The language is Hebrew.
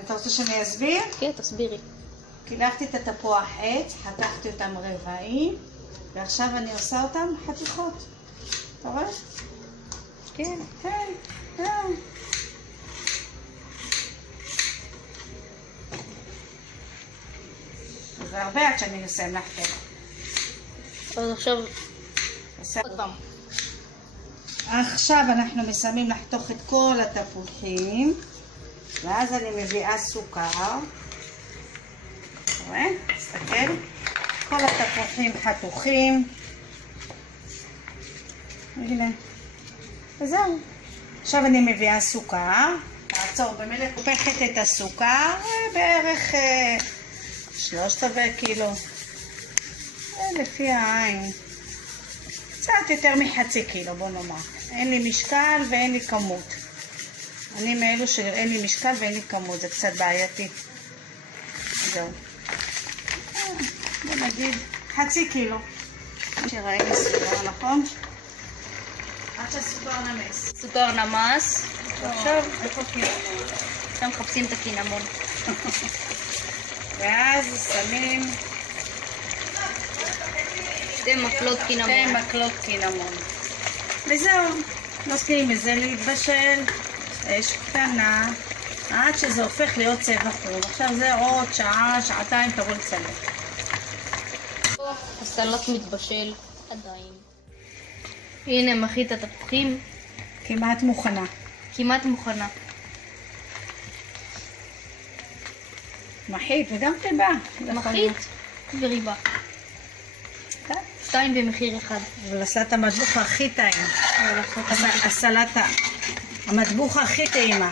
אתה רוצה שאני אסביר? כן, תסבירי. קילפתי את התפוח עץ, חתכתי אותם רבעים, ועכשיו אני עושה אותם חתיכות. אתה רואה? כן. כן, כן. זה הרבה עד שאני נסיים לחתוך. אז עכשיו... עוד פעם. עכשיו אנחנו מסיימים לחתוך את כל התפוחים, ואז אני מביאה סוכר. רואה? תסתכל. כל התפוחים חתוכים. הנה. וזהו. עכשיו אני מביאה סוכר. תעצור, במילא הופכת את הסוכר בערך 3/4 קילו. לפי העין. קצת יותר מחצי קילו, בוא נאמר. אין לי משקל ואין לי כמות. אני מאלו שאין לי משקל ואין לי כמות, זה קצת בעייתי. זהו. בוא נגיד חצי קילו. שראינו סוכר, נכון? עד שהסוכר נמס. סוכר נמס. עכשיו, איפה קינמון? עכשיו מחפשים את הקינמון. ואז שמים שתי מקלות קינמון. שתי מקלות קינמון. וזהו. נותנים לזה להתבשל. אש קטנה. עד שזה הופך להיות צבע חום. עכשיו זה עוד שעה, שעתיים תבוא לצלק. הסלט מתבשל עדיין. הנה מחית התפוחים. כמעט מוכנה. כמעט מוכנה. מחית וגם חיבה. מחית וריבה. 2 במחיר אחד. ולעשות המטבוך הכי טעים. הסלט, המטבוך הכי טעימה.